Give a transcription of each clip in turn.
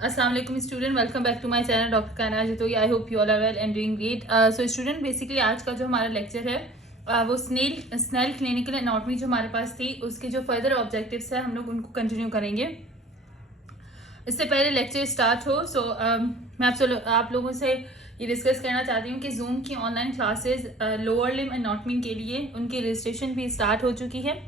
Assalamualaikum student, welcome back to my channel Dr. Kaina Jitoi. I hope you all are well and doing great. So student, basically आज का जो हमारा lecture है वो snail clinical anatomy जो हमारे पास थी उसके जो फर्दर ऑब्जेक्टिव्स है हम लोग उनको कंटिन्यू करेंगे। इससे पहले लेक्चर स्टार्ट हो मैं आप लोगों से ये डिस्कस करना चाहती हूँ कि जूम की online classes lower limb anatomy के लिए उनकी रजिस्ट्रेशन भी स्टार्ट हो चुकी है।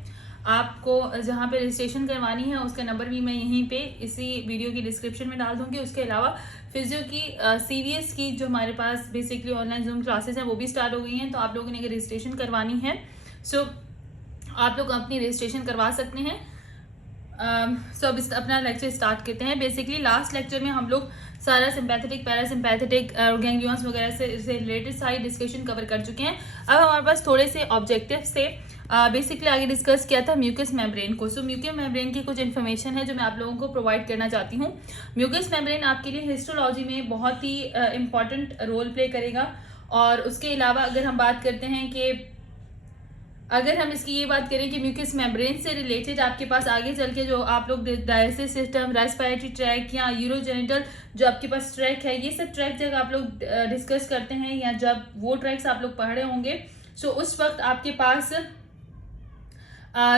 आपको जहाँ पे रजिस्ट्रेशन करवानी है उसका नंबर भी मैं यहीं पे इसी वीडियो की डिस्क्रिप्शन में डाल दूँगी। उसके अलावा फिजियो की सीवीएस की जो हमारे पास बेसिकली ऑनलाइन जूम क्लासेस हैं वो भी स्टार्ट हो गई हैं। तो आप लोगों ने अगर रजिस्ट्रेशन करवानी है आप लोग अपनी रजिस्ट्रेशन करवा सकते हैं। अब अपना लेक्चर स्टार्ट करते हैं। बेसिकली लास्ट लेक्चर में हम लोग सारा सिंपैथेटिक पैरासिम्पैथेटिक गैंग्लियंस वगैरह से रिलेटेड सारी डिस्कशन कवर कर चुके हैं। अब हमारे पास थोड़े से ऑब्जेक्टिव्स थे। बेसिकली आगे डिस्कस किया था म्यूकस मेम्ब्रेन को। म्यूकस मेम्ब्रेन की कुछ इन्फॉर्मेशन है जो मैं आप लोगों को प्रोवाइड करना चाहती हूँ। म्यूकस मेम्ब्रेन आपके लिए हिस्टोलॉजी में बहुत ही इम्पॉर्टेंट रोल प्ले करेगा। और उसके अलावा अगर हम बात करते हैं कि अगर हम इसकी ये बात करें कि म्यूकस मेम्ब्रेन से रिलेटेड आपके पास आगे चल के जो आप लोग डाइजेस्टिव सिस्टम, रेस्पिरेटरी ट्रैक या यूरोजेनिटल जो आपके पास ट्रैक है, ये सब ट्रैक जब आप लोग डिस्कस करते हैं या जब वो ट्रैक्स आप लोग पढ़ रहे होंगे उस वक्त आपके पास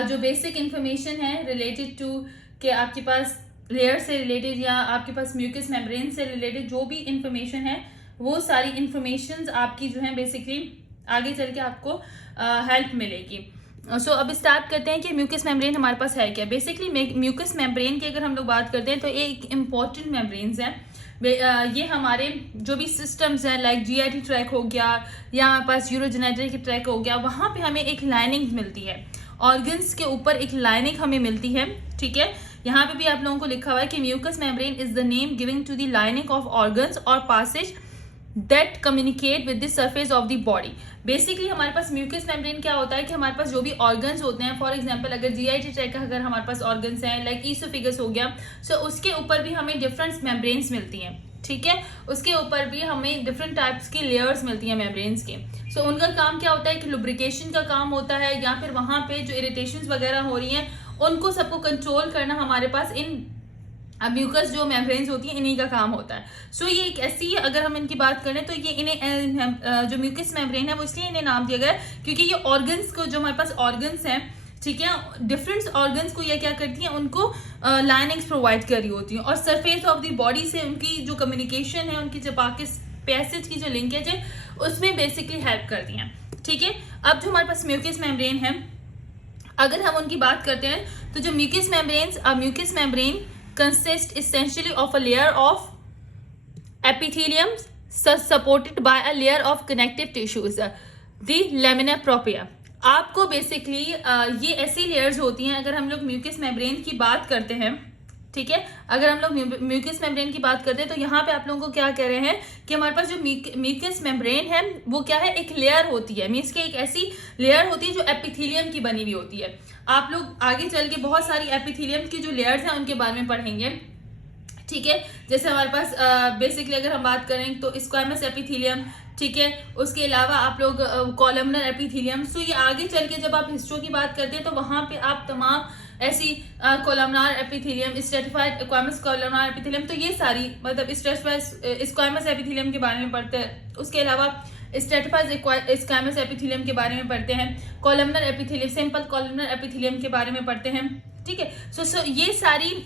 जो बेसिक इन्फॉर्मेशन है रिलेटेड टू कि आपके पास लेयर से रिलेटेड या आपके पास म्यूकस मेम्ब्रेन से रिलेटेड जो भी इंफॉर्मेशन है वो सारी इंफॉर्मेशन आपकी जो है बेसिकली आगे चल के आपको हेल्प मिलेगी। अब स्टार्ट करते हैं कि म्यूकस मेम्ब्रेन हमारे पास है क्या। बेसिकली म्यूकस मेम्ब्रेन की अगर हम लोग बात करते हैं तो एक इम्पॉर्टेंट मेम्ब्रेन्स हैं। ये हमारे जो भी सिस्टम्स हैं लाइक जीआईटी ट्रैक हो गया या हमारे पास यूरोजेनेटरी ट्रैक हो गया, वहाँ पे हमें एक लाइनिंग मिलती है। ऑर्गन्स के ऊपर एक लाइनिंग हमें मिलती है। ठीक है, यहाँ पे भी आप लोगों को लिखा हुआ है कि mucus membrane is the name giving to the lining of organs और passages that communicate with the surface of the body. Basically हमारे पास म्यूकस मेम्ब्रेन क्या होता है कि हमारे पास जो भी ऑर्गन्स होते हैं, फॉर एग्जांपल अगर जीआईटी ट्रैक का अगर हमारे पास ऑर्गन्स हैं लाइक ईसोफेगस हो गया, उसके ऊपर भी हमें डिफरेंट मेम्ब्रेन्स मिलती हैं। ठीक है, उसके ऊपर भी हमें डिफरेंट टाइप्स की लेयर्स मिलती हैं मेम्ब्रेन्स के। उनका काम क्या होता है कि लुब्रिकेशन का काम होता है या फिर वहाँ पे जो इरिटेशंस वगैरह हो रही हैं उनको सबको कंट्रोल करना हमारे पास इन म्यूकस जो मेम्ब्रेन्स होती हैं इन्हीं का काम होता है। ये एक ऐसी, अगर हम इनकी बात करें तो ये इन्हें जो म्यूकस मेम्ब्रेन है वो इसलिए इन्हें नाम दिया गया है क्योंकि ये ऑर्गन्स को जो हमारे पास ऑर्गन्स हैं, ठीक है, डिफरेंट ऑर्गन्स को ये क्या करती हैं, उनको लाइनिंग्स प्रोवाइड कर रही होती हैं और सरफेस ऑफ द बॉडी से उनकी जो कम्युनिकेशन है, उनकी जो पैसेज की जो लिंकेज है उसमें बेसिकली हेल्प करती हैं। ठीक है, अब जो हमारे पास म्यूकस मेम्ब्रेन है अगर हम उनकी बात करते हैं तो जो mucus membrane consist essentially of a layer of epithelium supported by a layer of connective tissues, the lamina propria। आपको बेसिकली ये ऐसी लेयर्स होती हैं अगर हम लोग म्यूकस मेम्ब्रेन की बात करते हैं। ठीक है, अगर हम लोग म्यूकस मेम्ब्रेन की बात करते हैं तो यहाँ पे आप लोगों को क्या कह रहे हैं कि हमारे पास जो म्यूकस मेम्ब्रेन है वो क्या है, एक लेयर होती है। मीन्स कि एक ऐसी लेयर होती है जो एपिथेलियम की बनी हुई होती है। आप लोग आगे चल के बहुत सारी एपिथेलियम की जो लेयर्स हैं उनके बारे में पढ़ेंगे। ठीक है, जैसे हमारे पास बेसिकली अगर हम बात करें तो स्क्वैमस एपिथेलियम, ठीक है, उसके अलावा आप लोग कॉलमनर एपिथेलियम। ये आगे चल के जब आप हिस्टो की बात करते हैं तो वहाँ पे आप तमाम ऐसी columnar epithelium, stratified squamous columnar epithelium, तो ये सारी मतलब स्ट्रेटिफाइड स्क्वैमस एपिथेलियम के बारे में पढ़ते हैं। उसके अलावा स्ट्रेटिफाइड स्क्वैमस एपिथेलियम के बारे में पढ़ते हैं, columnar epithelium, simple columnar epithelium के बारे में पढ़ते हैं। ठीक है, ये सारी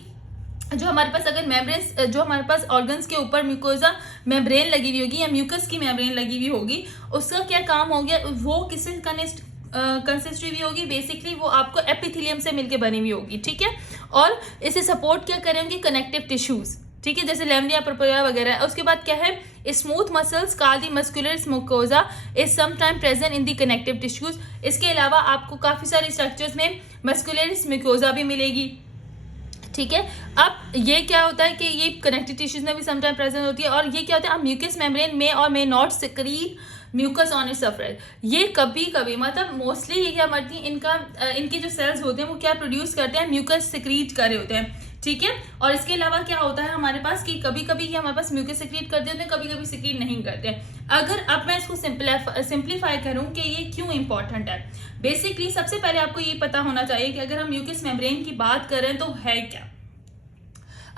जो हमारे पास अगर मेम्ब्रेन्स जो हमारे पास ऑर्गन्स के ऊपर म्यूकोजा मेम्ब्रेन लगी हुई होगी या म्यूकस की मेम्ब्रेन लगी हुई होगी, उसका क्या काम हो गया, वो किससे कंसिस्टेंसी भी होगी, बेसिकली वो आपको एपिथेलियम से मिलके बनी हुई होगी। ठीक है, और इसे सपोर्ट क्या करेंगे, कनेक्टिव टिश्यूज। ठीक है, जैसे लैमिना प्रोपिया वगैरह। उसके बाद क्या है, smooth muscles called the muscular mucosa is sometime present in the connective tissues. इसके अलावा आपको काफी सारे स्ट्रक्चर्स में मस्कुलर म्यूकोजा भी मिलेगी। ठीक है, अब ये क्या होता है कि ये कनेक्टिव टिश्यूज में भी समटाइम प्रेजेंट होती है। और ये क्या होता है, म्यूकस मेम्ब्रेन में और may not secrete mucus on its surface. ये कभी कभी मतलब मोस्टली ये क्या करती हैं, इनके जो सेल्स होते हैं वो क्या प्रोड्यूस करते हैं, म्यूकस सिक्रीट कर रहे होते हैं। ठीक है, और इसके अलावा क्या होता है हमारे पास कि कभी कभी ये हमारे पास म्यूकस सिक्रीट करते होते हैं, कभी कभी सिक्रीट नहीं करते। अगर अब मैं इसको सिंप्लीफाई करूं कि ये क्यों इंपॉर्टेंट है, बेसिकली सबसे पहले आपको ये पता होना चाहिए कि अगर हम म्यूकस मेम्ब्रेन की बात करें तो है क्या।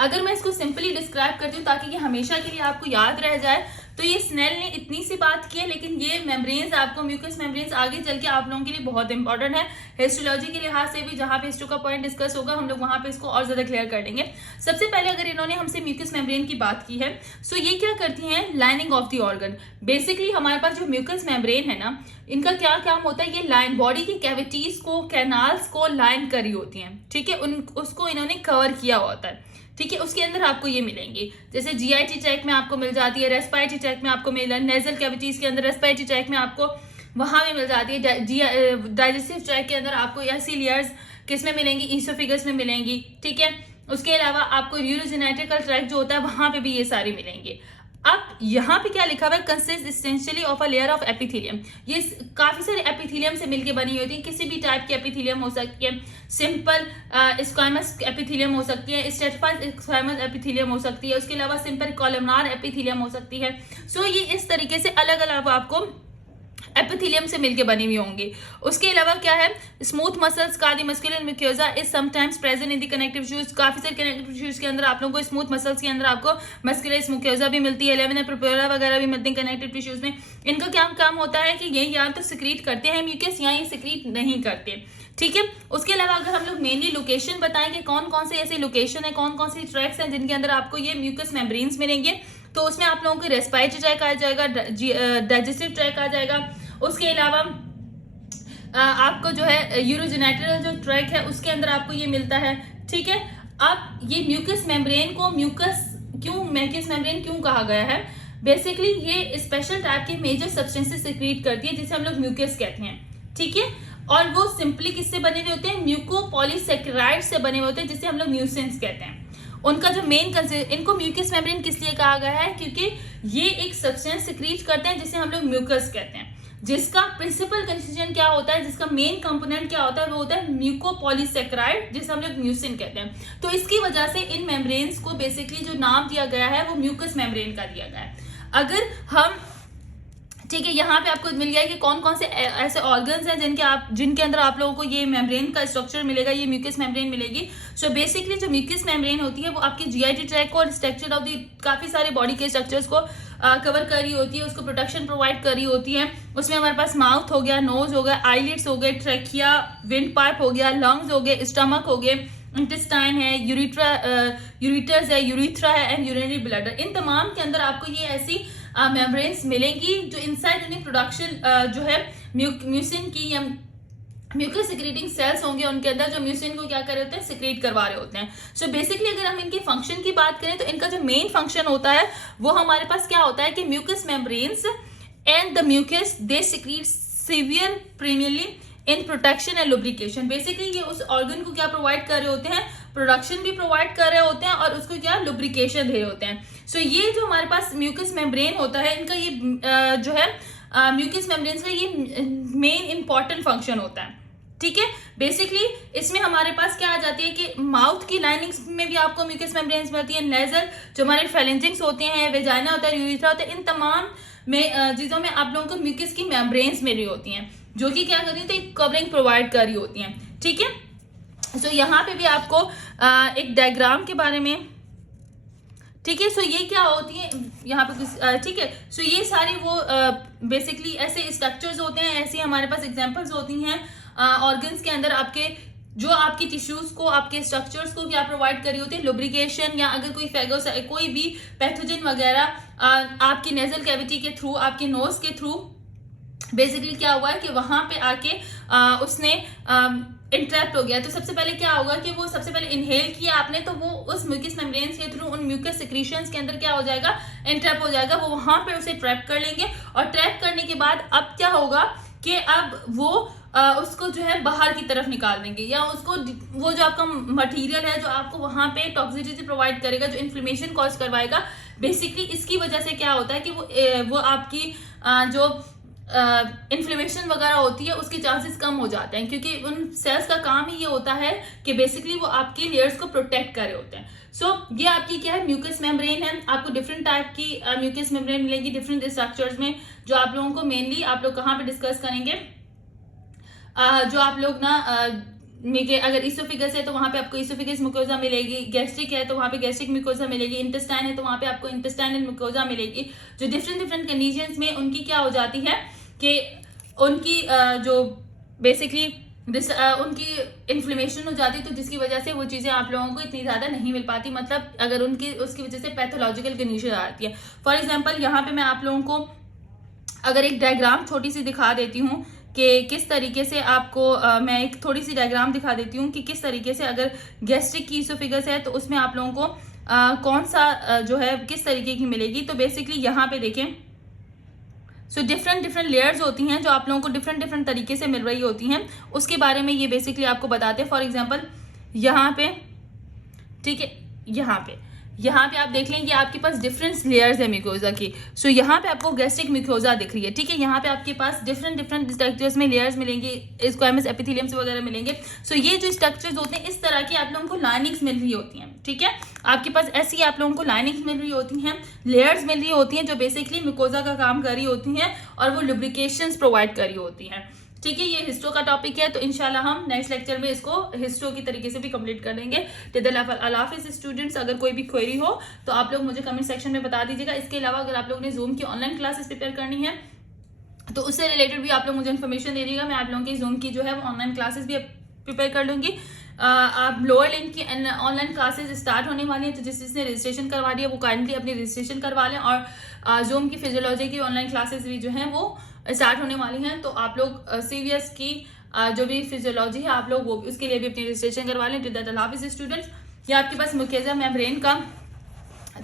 अगर मैं इसको सिंपली डिस्क्राइब करती हूँ ताकि ये हमेशा के लिए आपको याद रह जाए, तो ये स्नेल ने इतनी सी बात की है, लेकिन ये मेम्ब्रेन्स आपको म्यूकस मेम्ब्रेन्स आगे चल के आप लोगों के लिए बहुत इंपॉर्टेंट है। हिस्टोलॉजी के लिहाज से भी जहाँ पे हिस्टो का पॉइंट डिस्कस होगा हम लोग वहाँ पे इसको और ज्यादा क्लियर कर देंगे। सबसे पहले अगर इन्होंने हमसे म्यूकस मेम्ब्रेन की बात की है, सो ये क्या करती हैं, lining of the organ. Basically हमारे पास जो म्यूकस मेम्ब्रेन है ना, इनका क्या काम होता है, ये लाइन बॉडी की कैविटीज को, कैनाल्स को लाइन करी होती हैं, ठीक है, उसको इन्होंने कवर किया होता है, ठीक है। उसके अंदर आपको ये मिलेंगे, जैसे जीआईटी ट्रैक में आपको मिल जाती है, रेस्पिरेटरी ट्रैक में आपको मिल, नेजल कैविटीज के अंदर रेस्पिरेटरी ट्रैक में आपको वहां में मिल जाती है, डाइजेस्टिव ट्रैक के अंदर आपको ऐसी लेयर्स किस में मिलेंगी, ईसोफेगस में मिलेंगी, ठीक है। उसके अलावा आपको यूरोजेनेटिकल ट्रैक जो होता है वहां पे भी ये सारी मिलेंगे। अब यहाँ पे क्या लिखा हुआ है, consist essentially of a layer of epithelium. ये काफी सारे एपिथेलियम से मिलके बनी होती है, किसी भी टाइप की एपिथेलियम हो सकती है, सिंपल स्क्वामस एपिथेलियम हो सकती है, स्ट्रेटिफाइड स्क्वामस एपिथेलियम हो सकती है, उसके अलावा सिंपल कॉलमनार एपिथेलियम हो सकती है। सो ये इस तरीके से अलग अलग आपको एपिथेलियम से मिलके बनी हुई होंगी। उसके अलावा क्या है, स्मूथ मसल्स का the muscular mucosa is sometimes present in the connective tissues. काफी सारे कनेक्टिव टिश्यूज के अंदर आप लोगों को स्मूथ मसल्स के अंदर आपको मस्कुलर म्यूकोसा भी मिलती है, लेमिना प्रोपेरा वगैरह भी मिलती है कनेक्टिव टिश्यूज में। इनका क्या काम होता है कि ये या तो सिक्रीट करते हैं म्यूकस या ये सिक्रीट नहीं करते, ठीक है। उसके अलावा अगर हम लोग मेनली लोकेशन बताएंगे, कौन कौन से ऐसे लोकेशन है, कौन कौन सी ट्रैक्स हैं जिनके अंदर आपको ये म्यूकस मेम्ब्रेन्स मिलेंगे, तो उसमें आप लोगों को रेस्पिरेटरी ट्रैक आ जाएगा, डाइजेस्टिव ट्रैक आ जाएगा। उसके अलावा आपको जो है यूरोजेनेटिकल जो ट्रैक है उसके अंदर आपको ये मिलता है, ठीक है। अब ये म्यूकस मेम्ब्रेन को म्यूकस मेम्ब्रेन क्यों कहा गया है, बेसिकली ये स्पेशल टाइप के मेजर सब्सटेंसेस सिक्रीट करती है जिसे हम लोग म्यूकस कहते हैं, ठीक है। और वो सिंपली किससे बने हुए होते हैं, म्यूकोपॉलीसेकेराइड से बने हुए होते हैं जिसे हम लोग म्यूसिन्स कहते हैं। उनका जो मेन इनको म्यूकस मेम्ब्रेन किस लिए कहा गया है, क्योंकि ये एक सब्सटेंस सिक्रीट करते हैं जिसे हम लोग म्यूकस कहते हैं, जिसका प्रिंसिपल कंस्टिट्यूएंट क्या होता है, जिसका मेन कंपोनेंट क्या होता है, वो होता है म्यूकोपॉलीसेकेराइड जिसे हम लोग म्यूसिन कहते हैं। तो इसकी वजह से इन मेम्ब्रेन्स को बेसिकली जो नाम दिया गया है वो म्यूकस मेम्ब्रेन का दिया गया है। अगर हम, ठीक है, यहाँ पे आपको मिल गया कि कौन कौन से ऐसे ऑर्गन्स हैं जिनके अंदर आप लोगों को ये मेम्ब्रेन का स्ट्रक्चर मिलेगा, ये म्यूकस मेम्ब्रेन मिलेगी। सो बेसिकली जो म्यूकस मेम्ब्रेन होती है वो आपके जीआईटी ट्रैक को और स्ट्रक्चर ऑफ द काफी सारे बॉडी के स्ट्रक्चर्स को कवर कर रही होती है, उसको प्रोटेक्शन प्रोवाइड कर रही होती है। उसमें हमारे पास माउथ हो गया, नोज हो गया, आईलिड्स हो गए, ट्रैकिया, विंड पाइप हो गया, लंग्स हो गए, स्टमक हो गए, इंटेस्टाइन है, यूरिटर्स है, यूरिथ्रा है एंड यूरिनरी ब्लैडर। इन तमाम के अंदर आपको ये ऐसी मेम्ब्रेन्स मिलेंगी जो इनसाइड उन्हें प्रोडक्शन जो है म्यूसिन की या म्यूकस सिक्रेटिंग सेल्स होंगे उनके अंदर जो म्यूसिन को क्या कर रहे होते हैं, सिक्रेट करवा रहे होते हैं। सो बेसिकली अगर हम इनके फंक्शन की बात करें तो इनका जो मेन फंक्शन होता है वो हमारे पास क्या होता है कि mucus membranes and the mucus they secrete severe primarily in protection and lubrication. Basically ये उस ऑर्गन को क्या प्रोवाइड कर रहे होते हैं, प्रोडक्शन भी प्रोवाइड कर रहे होते हैं और उसको क्या लुब्रिकेशन दे रहे होते हैं। सो ये जो हमारे पास म्यूकस मेम्ब्रेन होता है, इनका ये जो है म्यूकस मेम्ब्रेन्स का ये मेन इंपॉर्टेंट फंक्शन होता है, ठीक है। बेसिकली इसमें हमारे पास क्या आ जाती है कि माउथ की लाइनिंग्स में भी आपको म्यूकस मेम्ब्रेन्स मिलती है, नेजल जो हमारे फेलेंजिंग्स होते हैं, वेजाइना होता है, यूरिथ्रा होता है, इन तमाम में चीजों में आप लोगों को म्यूकस की मेम्ब्रेन्स मिल रही होती हैं जो कि क्या कर रही है, कवरिंग प्रोवाइड कर रही होती हैं, ठीक है। सो यहाँ पे भी आपको एक डायग्राम के बारे में, ठीक है। सो ये क्या होती है यहाँ पे, ठीक है। सो ये सारी वो बेसिकली ऐसे स्ट्रक्चर्स होते हैं, ऐसी हमारे पास एग्जांपल्स होती हैं ऑर्गन्स के अंदर आपके जो आपकी टिश्यूज को, आपके स्ट्रक्चर्स को क्या प्रोवाइड करी होती है, लुब्रिकेशन, या अगर कोई भी पैथोजन वगैरह आपकी नेजल कैविटी के थ्रू, आपके नोज के थ्रू बेसिकली क्या हुआ है कि वहां पे आके उसने इंट्रैप्ट हो गया। तो सबसे पहले क्या होगा कि वो सबसे पहले इनहेल किया आपने, तो वो उस म्यूकस मेम्ब्रेन्स के थ्रू उन म्यूकस सिक्रीशंस के अंदर क्या हो जाएगा, इंट्रैप हो जाएगा, वो वहां पे उसे ट्रैप कर लेंगे। और ट्रैप करने के बाद अब क्या होगा कि अब वो उसको जो है बाहर की तरफ निकाल देंगे, या उसको वो जो आपका मटेरियल है जो आपको वहां पे टॉक्सिसिटी प्रोवाइड करेगा, जो इन्फ्लेमेशन कॉज करवाएगा, बेसिकली इसकी वजह से क्या होता है कि वो आपकी जो इन्फ्लेमेशन वगैरह होती है उसके चांसेस कम हो जाते हैं, क्योंकि उन सेल्स का काम ही ये होता है कि बेसिकली वो आपके लेयर्स को प्रोटेक्ट कर रहे होते हैं। सो ये आपकी क्या है, म्यूकस मेम्ब्रेन है। आपको डिफरेंट टाइप की म्यूकस मेम्ब्रेन मिलेगी डिफरेंट स्ट्रक्चर्स में, जो आप लोगों को मेनली आप लोग कहाँ पे डिस्कस करेंगे, जो आप लोग ना में के अगर इसोफिगस है तो वहाँ पे आपको इसोफिगस म्यूकोजा मिलेगी, गैस्ट्रिक है तो वहाँ पे गैस्ट्रिक म्यूकोजा मिलेगी, इंटेस्टाइन है तो वहाँ पे आपको इंटेस्टाइनल म्यूकोजा मिलेगी। जो डिफरेंट कंडीशंस में उनकी क्या हो जाती है कि उनकी जो बेसिकली उनकी इन्फ्लेमेशन हो जाती है, तो जिसकी वजह से वो चीज़ें आप लोगों को इतनी ज़्यादा नहीं मिल पाती, मतलब अगर उनकी उसकी वजह से पैथोलॉजिकल कंडीशन आती है। फॉर एग्जांपल यहाँ पे मैं आप लोगों को अगर एक डायग्राम छोटी सी दिखा देती हूँ कि किस तरीके से आपको मैं एक थोड़ी सी डायग्राम दिखा देती हूँ कि किस तरीके से अगर गैस्ट्रिक की इसोफिगस है तो उसमें आप लोगों को कौन सा जो है किस तरीके की मिलेगी। तो बेसिकली यहाँ पे देखें, सो डिफरेंट लेयर्स होती हैं जो आप लोगों को डिफरेंट तरीके से मिल रही होती हैं, उसके बारे में ये बेसिकली आपको बताते हैं। फॉर एग्जांपल यहाँ पे, ठीक है, यहाँ पे आप देख लें ये आपके पास डिफरेंट लेयर्स है म्यूकोजा की। सो यहाँ पे आपको गैस्ट्रिक म्यूकोजा दिख रही है, ठीक है। यहाँ पे आपके पास डिफरेंट स्ट्रक्चर्स में लेयर्स मिलेंगे, स्क्वामस एपिथेलियम्स वगैरह मिलेंगे। सो ये जो स्ट्रक्चर्स होते हैं इस तरह की आप लोगों को लाइनिंग्स मिल रही होती हैं, ठीक है। आपके पास ऐसी आप लोगों को लाइनिंग्स मिल रही होती हैं, लेयर्स मिल रही होती हैं जो बेसिकली म्यूकोजा का काम कर रही होती हैं और वो लुब्रिकेशंस प्रोवाइड कर रही होती हैं, ठीक है। ये हिस्टो का टॉपिक है, तो इंशाल्लाह हम नेक्स्ट लेक्चर में इसको हिस्टो की तरीके से भी कंप्लीट कर देंगे। अल्लाह हाफिज़ स्टूडेंट्स, अगर कोई भी क्वेरी हो तो आप लोग मुझे कमेंट सेक्शन में बता दीजिएगा। इसके अलावा अगर आप लोगों ने जूम की ऑनलाइन क्लासेस प्रिपेयर करनी है तो उससे रिलेटेड भी आप लोग मुझे इन्फॉर्मेशन दे दीजिएगा, मैं आप लोगों की जूम की जो है वो ऑनलाइन क्लासेस भी प्रिपेयर कर लूँगी। आप लोअर लिंक की ऑनलाइन क्लासेस स्टार्ट होने वाली हैं, तो जिसने रजिस्ट्रेशन करवा दिया वो काइंडली अपनी रजिस्ट्रेशन करवा लें। और जूम की फिजियोलॉजी की ऑनलाइन क्लासेस भी जो हैं वो स्टार्ट होने वाली हैं, तो आप लोग सीवीएस की जो भी फिजियोलॉजी है आप लोग वो उसके लिए भी अपनी रजिस्ट्रेशन करवा लें। अल्लाह हाफिज़ स्टूडेंट्स, ये आपके पास म्यूकोजा मेम्ब्रेन का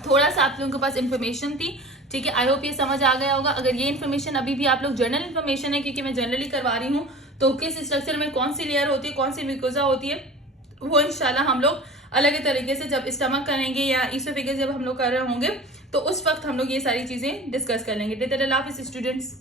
थोड़ा सा आप लोगों के पास इन्फॉर्मेशन थी, ठीक है। आई होप ये समझ आ गया होगा। अगर ये इन्फॉर्मेशन अभी भी आप लोग जनरल इन्फॉर्मेशन है, क्योंकि मैं जनरली करवा रही हूँ, तो किस स्ट्रक्चर में कौन सी लेयर होती है, कौन सी म्यूकोजा होती है, वो इंशाल्लाह हम लोग अलग तरीके से जब स्टमक करेंगे या इसोफेगस जब हम लोग कर रहे होंगे तो उस वक्त हम लोग ये सारी चीज़ें डिस्कस कर लेंगे। अल्लाह हाफिज़ स्टूडेंट्स।